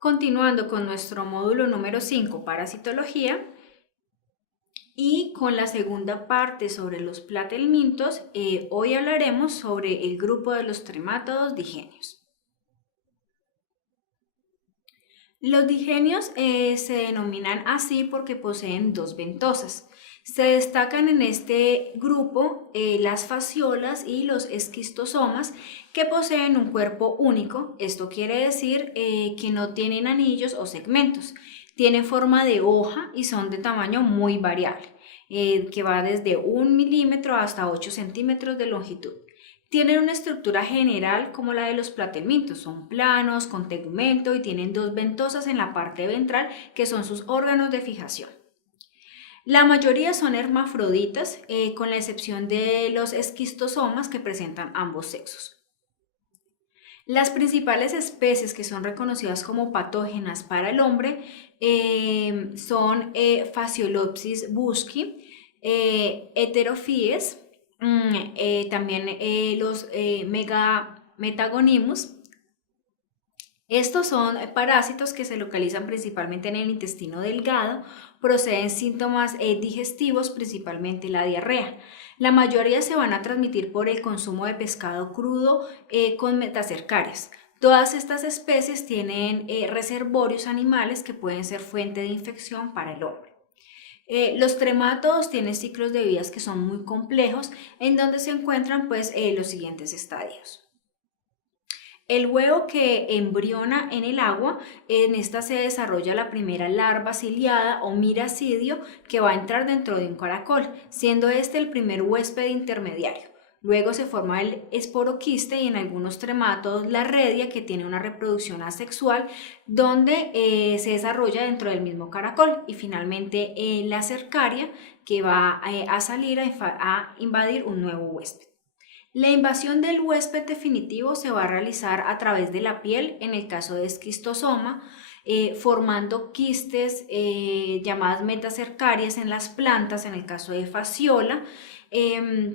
Continuando con nuestro módulo número 5, parasitología, y con la segunda parte sobre los platelmintos, hoy hablaremos sobre el grupo de los tremátodos digenios. Los digenios se denominan así porque poseen dos ventosas. Se destacan en este grupo las fasciolas y los esquistosomas que poseen un cuerpo único. Esto quiere decir que no tienen anillos o segmentos. Tienen forma de hoja y son de tamaño muy variable, que va desde 1 milímetro hasta 8 centímetros de longitud. Tienen una estructura general como la de los platelmintos, son planos, con tegumento y tienen dos ventosas en la parte ventral que son sus órganos de fijación. La mayoría son hermafroditas, con la excepción de los esquistosomas que presentan ambos sexos. Las principales especies que son reconocidas como patógenas para el hombre son Phaseolopsis bushki, Heterophyes, también los Metagonimus. Estos son parásitos que se localizan principalmente en el intestino delgado, proceden síntomas digestivos, principalmente la diarrea. La mayoría se van a transmitir por el consumo de pescado crudo con metacercarias. Todas estas especies tienen reservorios animales que pueden ser fuente de infección para el hombre. Los tremátodos tienen ciclos de vida que son muy complejos, en donde se encuentran pues, los siguientes estadios. El huevo que embriona en el agua, en esta se desarrolla la primera larva ciliada o miracidio que va a entrar dentro de un caracol, siendo este el primer huésped intermediario. Luego se forma el esporoquiste y en algunos tremátodos la redia, que tiene una reproducción asexual donde se desarrolla dentro del mismo caracol, y finalmente la cercaria, que va a salir a invadir un nuevo huésped. La invasión del huésped definitivo se va a realizar a través de la piel en el caso de esquistosoma, formando quistes llamadas metacercarias en las plantas en el caso de fasciola.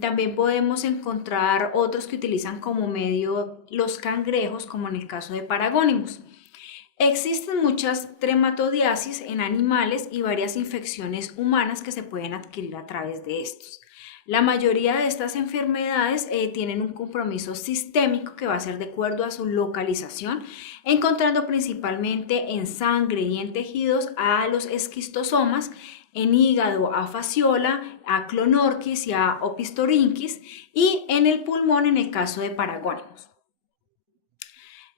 También podemos encontrar otros que utilizan como medio los cangrejos, como en el caso de Paragonimus. Existen muchas trematodiasis en animales y varias infecciones humanas que se pueden adquirir a través de estos. La mayoría de estas enfermedades tienen un compromiso sistémico que va a ser de acuerdo a su localización, encontrando principalmente en sangre y en tejidos a los esquistosomas, en hígado a fasciola, a clonorchis y a opistorhynchis, y en el pulmón en el caso de Paragonimus.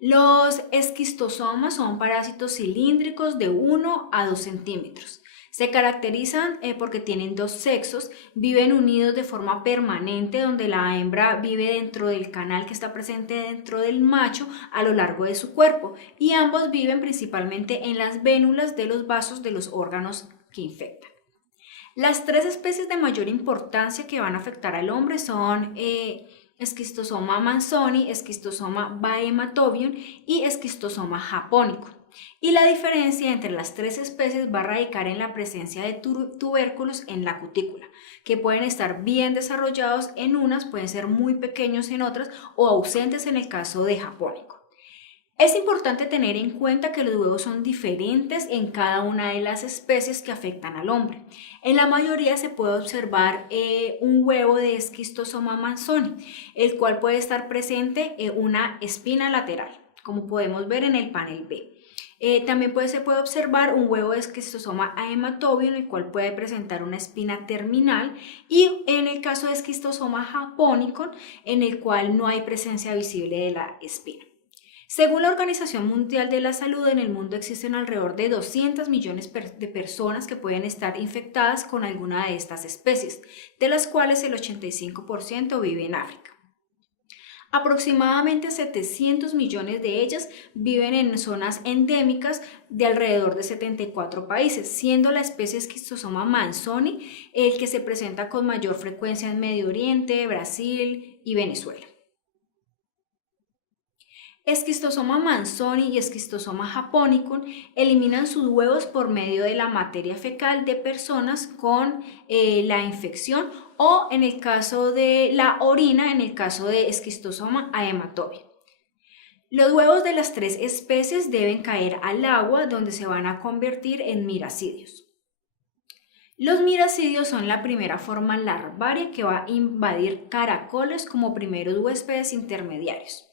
Los esquistosomas son parásitos cilíndricos de 1 a 2 centímetros. Se caracterizan porque tienen dos sexos, viven unidos de forma permanente, donde la hembra vive dentro del canal que está presente dentro del macho a lo largo de su cuerpo, y ambos viven principalmente en las vénulas de los vasos de los órganos que infectan. Las tres especies de mayor importancia que van a afectar al hombre son Schistosoma manzoni, Schistosoma baematobium y Schistosoma japónico. Y la diferencia entre las tres especies va a radicar en la presencia de tubérculos en la cutícula, que pueden estar bien desarrollados en unas, pueden ser muy pequeños en otras o ausentes en el caso de japónico. Es importante tener en cuenta que los huevos son diferentes en cada una de las especies que afectan al hombre. En la mayoría se puede observar un huevo de Schistosoma manzoni, el cual puede estar presente una espina lateral, como podemos ver en el panel B. También se puede observar un huevo de Schistosoma haematobium, el cual puede presentar una espina terminal, y en el caso de Schistosoma japonicum, en el cual no hay presencia visible de la espina. Según la Organización Mundial de la Salud, en el mundo existen alrededor de 200 millones de personas que pueden estar infectadas con alguna de estas especies, de las cuales el 85% vive en África. Aproximadamente 700 millones de ellas viven en zonas endémicas de alrededor de 74 países, siendo la especie Schistosoma manzoni el que se presenta con mayor frecuencia en Medio Oriente, Brasil y Venezuela. Schistosoma manzoni y Schistosoma japonicum eliminan sus huevos por medio de la materia fecal de personas con la infección, o en el caso de la orina, en el caso de Schistosoma haematobium. Los huevos de las tres especies deben caer al agua donde se van a convertir en miracidios. Los miracidios son la primera forma larvaria que va a invadir caracoles como primeros huéspedes intermediarios.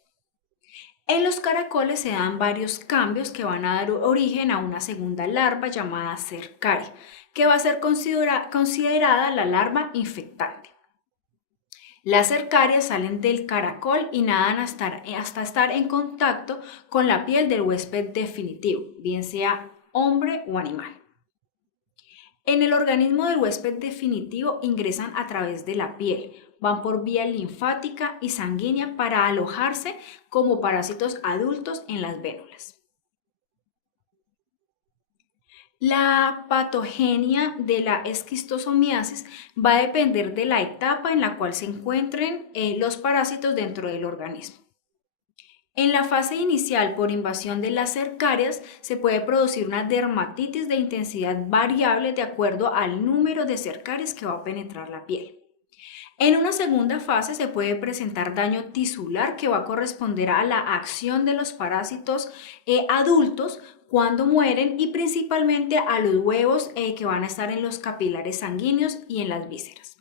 En los caracoles se dan varios cambios que van a dar origen a una segunda larva llamada cercaria, que va a ser considerada la larva infectante. Las cercarias salen del caracol y nadan hasta estar en contacto con la piel del huésped definitivo, bien sea hombre o animal. En el organismo del huésped definitivo ingresan a través de la piel, van por vía linfática y sanguínea para alojarse como parásitos adultos en las vénulas. La patogenia de la esquistosomiasis va a depender de la etapa en la cual se encuentren los parásitos dentro del organismo. En la fase inicial, por invasión de las cercarias, se puede producir una dermatitis de intensidad variable de acuerdo al número de cercarias que va a penetrar la piel. En una segunda fase se puede presentar daño tisular que va a corresponder a la acción de los parásitos adultos cuando mueren y principalmente a los huevos que van a estar en los capilares sanguíneos y en las vísceras.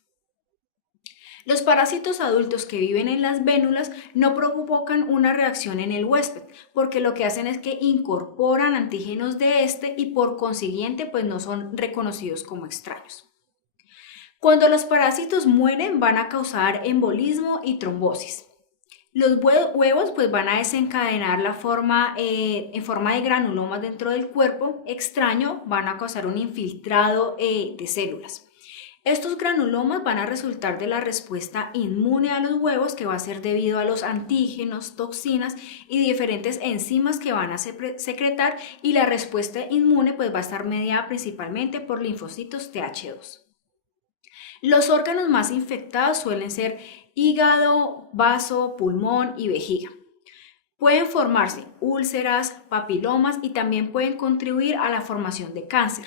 Los parásitos adultos que viven en las vénulas no provocan una reacción en el huésped, porque lo que hacen es que incorporan antígenos de este y por consiguiente pues no son reconocidos como extraños. Cuando los parásitos mueren van a causar embolismo y trombosis. Los huevos pues van a desencadenar en forma de granulomas dentro del cuerpo extraño, van a causar un infiltrado de células. Estos granulomas van a resultar de la respuesta inmune a los huevos que va a ser debido a los antígenos, toxinas y diferentes enzimas que van a secretar y la respuesta inmune pues va a estar mediada principalmente por linfocitos Th2. Los órganos más infectados suelen ser hígado, vaso, pulmón y vejiga. Pueden formarse úlceras, papilomas y también pueden contribuir a la formación de cáncer.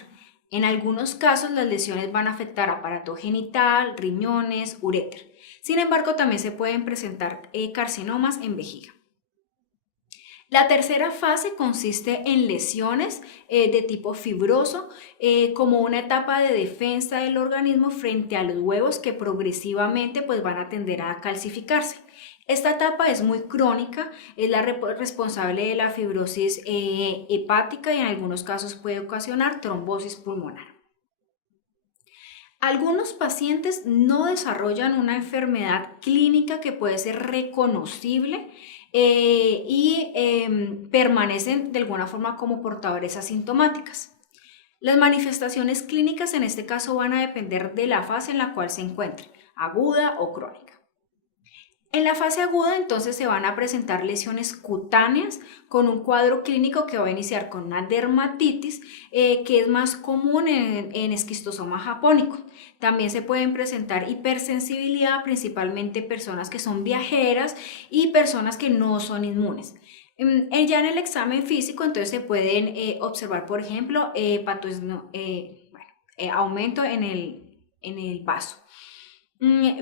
En algunos casos las lesiones van a afectar aparato genital, riñones, uréter. Sin embargo, también se pueden presentar carcinomas en vejiga. La tercera fase consiste en lesiones de tipo fibroso como una etapa de defensa del organismo frente a los huevos que progresivamente pues, van a tender a calcificarse. Esta etapa es muy crónica, es la responsable de la fibrosis hepática y en algunos casos puede ocasionar trombosis pulmonar. Algunos pacientes no desarrollan una enfermedad clínica que puede ser reconocible y permanecen de alguna forma como portadores asintomáticas. Las manifestaciones clínicas en este caso van a depender de la fase en la cual se encuentre, aguda o crónica. En la fase aguda entonces se van a presentar lesiones cutáneas con un cuadro clínico que va a iniciar con una dermatitis que es más común en esquistosoma japónico. También se pueden presentar hipersensibilidad, principalmente personas que son viajeras y personas que no son inmunes. Ya en el examen físico entonces se pueden observar, por ejemplo, aumento en el vaso.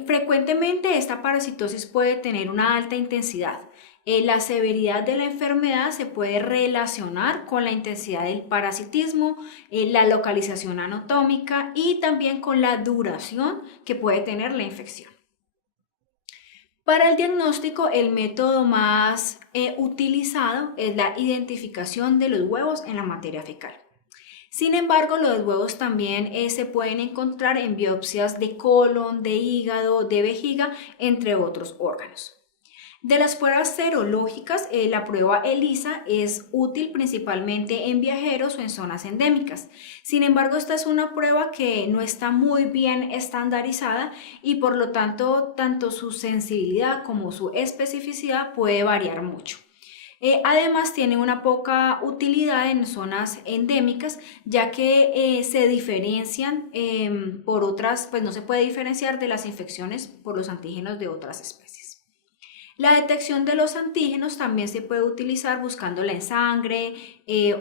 Frecuentemente esta parasitosis puede tener una alta intensidad. La severidad de la enfermedad se puede relacionar con la intensidad del parasitismo, la localización anatómica y también con la duración que puede tener la infección. Para el diagnóstico, el método más utilizado es la identificación de los huevos en la materia fecal. Sin embargo, los huevos también se pueden encontrar en biopsias de colon, de hígado, de vejiga, entre otros órganos. De las pruebas serológicas, la prueba ELISA es útil principalmente en viajeros o en zonas endémicas. Sin embargo, esta es una prueba que no está muy bien estandarizada y por lo tanto, tanto su sensibilidad como su especificidad puede variar mucho. Además tiene una poca utilidad en zonas endémicas ya que se diferencian por otras, pues no se puede diferenciar de las infecciones por los antígenos de otras especies. La detección de los antígenos también se puede utilizar buscándola en sangre,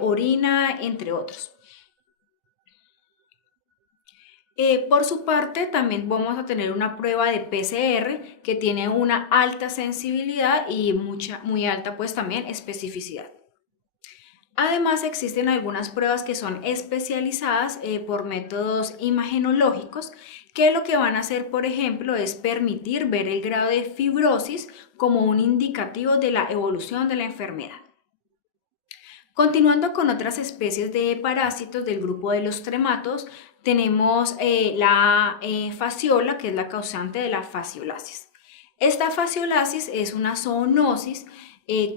orina, entre otros. Por su parte, también vamos a tener una prueba de PCR que tiene una alta sensibilidad y muy alta pues también especificidad. Además, existen algunas pruebas que son especializadas por métodos imagenológicos que lo que van a hacer, por ejemplo, es permitir ver el grado de fibrosis como un indicativo de la evolución de la enfermedad. Continuando con otras especies de parásitos del grupo de los trematos, tenemos la fasciola, que es la causante de la fasciolasis. Esta fasciolasis es una zoonosis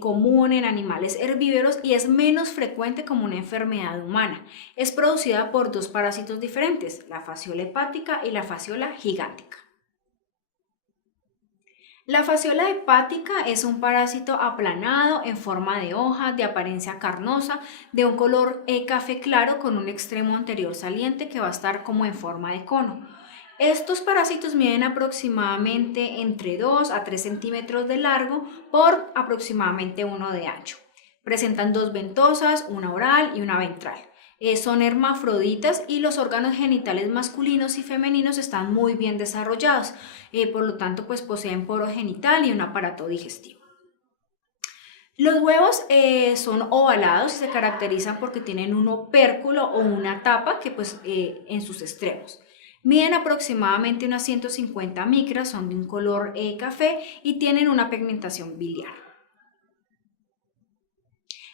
común en animales herbívoros y es menos frecuente como una enfermedad humana. Es producida por dos parásitos diferentes, la fasciola hepática y la fasciola gigántica. La fasciola hepática es un parásito aplanado en forma de hoja, de apariencia carnosa, de un color café claro con un extremo anterior saliente que va a estar como en forma de cono. Estos parásitos miden aproximadamente entre 2 a 3 centímetros de largo por aproximadamente 1 de ancho. Presentan dos ventosas, una oral y una ventral. Son hermafroditas y los órganos genitales masculinos y femeninos están muy bien desarrollados. Por lo tanto, pues poseen poro genital y un aparato digestivo. Los huevos son ovalados y se caracterizan porque tienen un opérculo o una tapa que en sus extremos. Miden aproximadamente unas 150 micras, son de un color café y tienen una pigmentación biliar.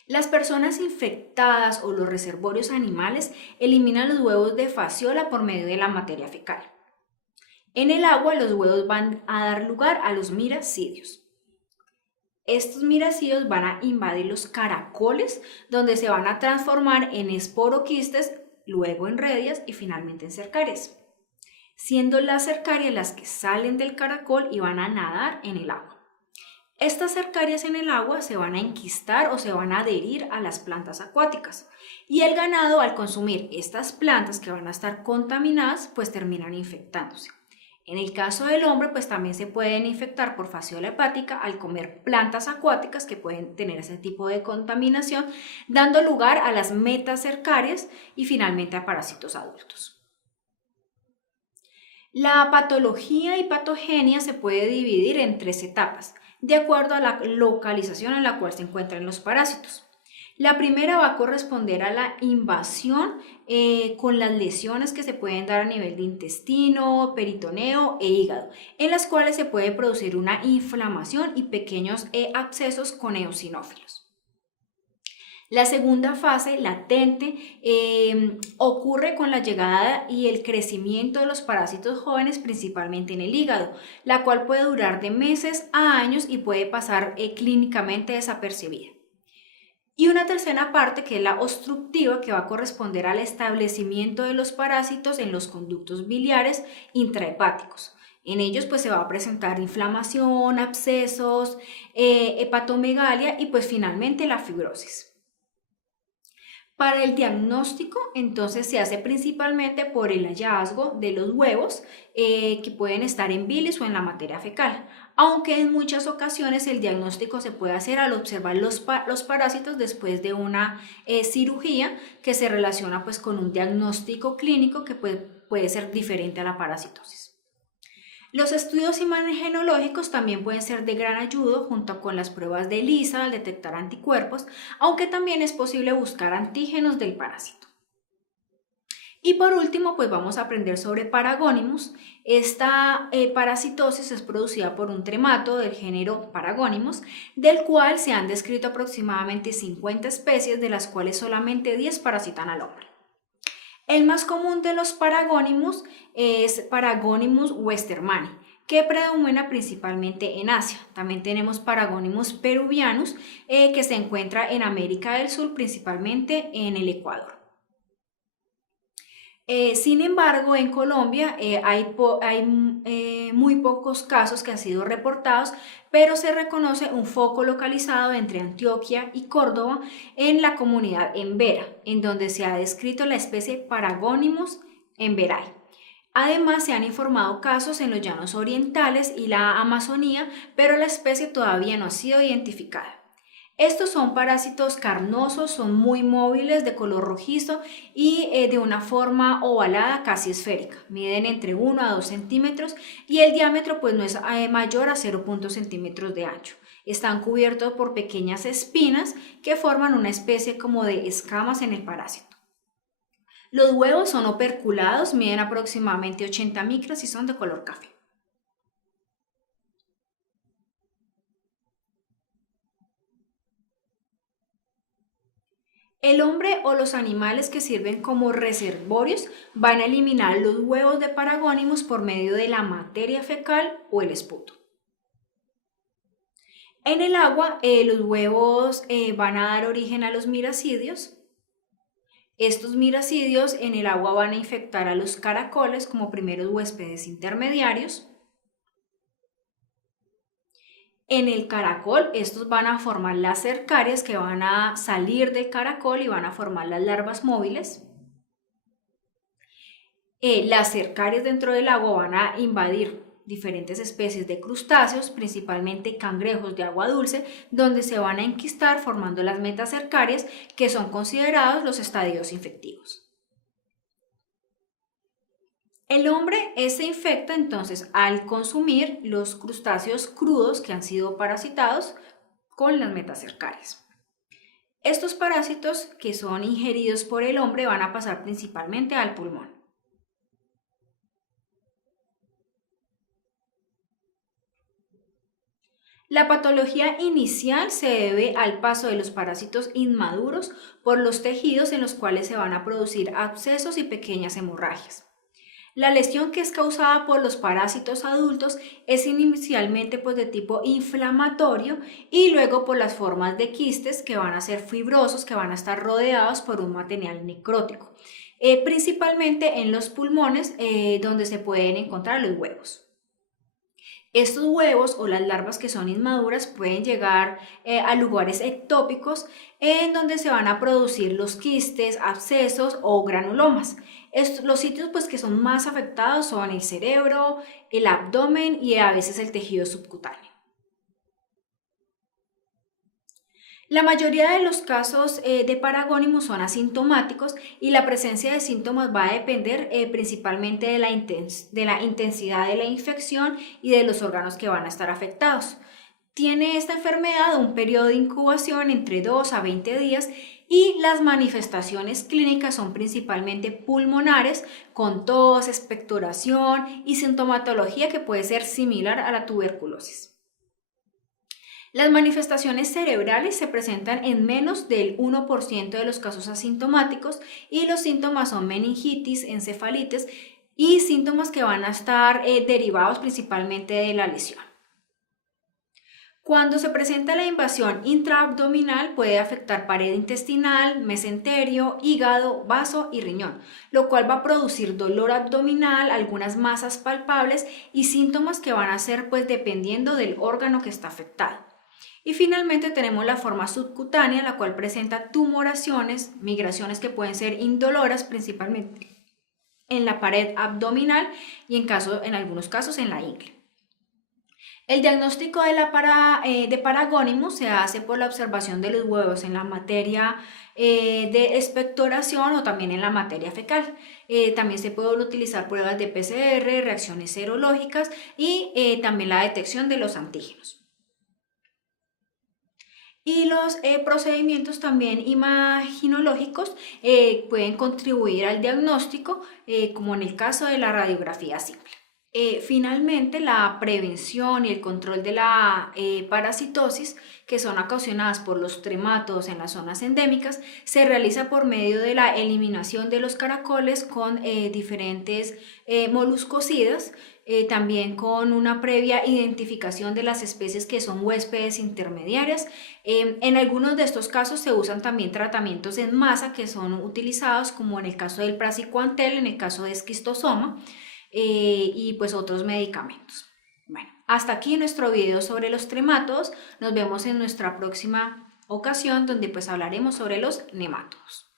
Las personas infectadas o los reservorios animales eliminan los huevos de fasciola por medio de la materia fecal. En el agua los huevos van a dar lugar a los miracidios. Estos miracidios van a invadir los caracoles, donde se van a transformar en esporoquistes, luego en redias y finalmente en cercarias, siendo las cercarias las que salen del caracol y van a nadar en el agua. Estas cercarias en el agua se van a enquistar o se van a adherir a las plantas acuáticas y el ganado, al consumir estas plantas que van a estar contaminadas, pues terminan infectándose. En el caso del hombre, pues también se pueden infectar por fasciola hepática al comer plantas acuáticas que pueden tener ese tipo de contaminación, dando lugar a las metacercarias y finalmente a parásitos adultos. La patología y patogenia se puede dividir en 3 etapas, de acuerdo a la localización en la cual se encuentran los parásitos. La primera va a corresponder a la invasión con las lesiones que se pueden dar a nivel de intestino, peritoneo e hígado, en las cuales se puede producir una inflamación y pequeños abscesos con eosinófilos. La segunda fase, latente, ocurre con la llegada y el crecimiento de los parásitos jóvenes, principalmente en el hígado, la cual puede durar de meses a años y puede pasar clínicamente desapercibida. Y una tercera parte, que es la obstructiva, que va a corresponder al establecimiento de los parásitos en los conductos biliares intrahepáticos. En ellos pues se va a presentar inflamación, abscesos, hepatomegalia y pues finalmente la fibrosis. Para el diagnóstico, entonces, se hace principalmente por el hallazgo de los huevos que pueden estar en bilis o en la materia fecal, aunque en muchas ocasiones el diagnóstico se puede hacer al observar los parásitos después de una cirugía que se relaciona pues con un diagnóstico clínico que puede ser diferente a la parasitosis. Los estudios imagenológicos también pueden ser de gran ayuda junto con las pruebas de ELISA al detectar anticuerpos, aunque también es posible buscar antígenos del parásito. Y por último, pues vamos a aprender sobre Paragonimus. Esta parasitosis es producida por un tremato del género Paragonimus, del cual se han descrito aproximadamente 50 especies, de las cuales solamente 10 parasitan al hombre. El más común de los Paragonimus es Paragonimus westermani, que predomina principalmente en Asia. También tenemos Paragonimus peruvianus, que se encuentra en América del Sur, principalmente en el Ecuador. Sin embargo, en Colombia hay muy pocos casos que han sido reportados, pero se reconoce un foco localizado entre Antioquia y Córdoba en la comunidad embera, en donde se ha descrito la especie Paragonimus emberae. Además, se han informado casos en los llanos orientales y la Amazonía, pero la especie todavía no ha sido identificada. Estos son parásitos carnosos, son muy móviles, de color rojizo y de una forma ovalada casi esférica. Miden entre 1 a 2 centímetros y el diámetro pues no es mayor a 0,0 centímetros de ancho. Están cubiertos por pequeñas espinas que forman una especie como de escamas en el parásito. Los huevos son operculados, miden aproximadamente 80 micras y son de color café. El hombre o los animales que sirven como reservorios van a eliminar los huevos de Paragonimus por medio de la materia fecal o el esputo. En el agua, los huevos van a dar origen a los miracidios. Estos miracidios en el agua van a infectar a los caracoles como primeros huéspedes intermediarios. En el caracol, estos van a formar las cercarias que van a salir del caracol y van a formar las larvas móviles. Las cercarias dentro del agua van a invadir diferentes especies de crustáceos, principalmente cangrejos de agua dulce, donde se van a enquistar formando las metacercarias, que son considerados los estadios infectivos. El hombre se infecta entonces al consumir los crustáceos crudos que han sido parasitados con las metacercarias. Estos parásitos que son ingeridos por el hombre van a pasar principalmente al pulmón. La patología inicial se debe al paso de los parásitos inmaduros por los tejidos en los cuales se van a producir abscesos y pequeñas hemorragias. La lesión que es causada por los parásitos adultos es inicialmente pues, de tipo inflamatorio y luego por las formas de quistes que van a ser fibrosos, que van a estar rodeados por un material necrótico, principalmente en los pulmones donde se pueden encontrar los huevos. Estos huevos o las larvas que son inmaduras pueden llegar a lugares ectópicos en donde se van a producir los quistes, abscesos o granulomas. Los sitios pues, que son más afectados son el cerebro, el abdomen y a veces el tejido subcutáneo. La mayoría de los casos de Paragonimus son asintomáticos y la presencia de síntomas va a depender principalmente de la intensidad de la infección y de los órganos que van a estar afectados. Tiene esta enfermedad un periodo de incubación entre 2 a 20 días y las manifestaciones clínicas son principalmente pulmonares con tos, expectoración y sintomatología que puede ser similar a la tuberculosis. Las manifestaciones cerebrales se presentan en menos del 1% de los casos asintomáticos y los síntomas son meningitis, encefalitis y síntomas que van a estar derivados principalmente de la lesión. Cuando se presenta la invasión intraabdominal puede afectar pared intestinal, mesenterio, hígado, vaso y riñón, lo cual va a producir dolor abdominal, algunas masas palpables y síntomas que van a ser pues dependiendo del órgano que está afectado. Y finalmente tenemos la forma subcutánea, la cual presenta tumoraciones, migraciones que pueden ser indoloras, principalmente en la pared abdominal y en algunos casos en la ingle. El diagnóstico de Paragonimus se hace por la observación de los huevos en la materia de expectoración o también en la materia fecal. También se pueden utilizar pruebas de PCR, reacciones serológicas y también la detección de los antígenos. Y los procedimientos también imaginológicos pueden contribuir al diagnóstico, como en el caso de la radiografía simple. Finalmente, la prevención y el control de la parasitosis, que son ocasionadas por los trematodos en las zonas endémicas, se realiza por medio de la eliminación de los caracoles con diferentes moluscocidas, también con una previa identificación de las especies que son huéspedes intermediarias. En algunos de estos casos se usan también tratamientos en masa que son utilizados, como en el caso del praziquantel, en el caso de esquistosoma, y pues otros medicamentos. Bueno, hasta aquí nuestro video sobre los tremátodos. Nos vemos en nuestra próxima ocasión donde pues hablaremos sobre los nemátodos.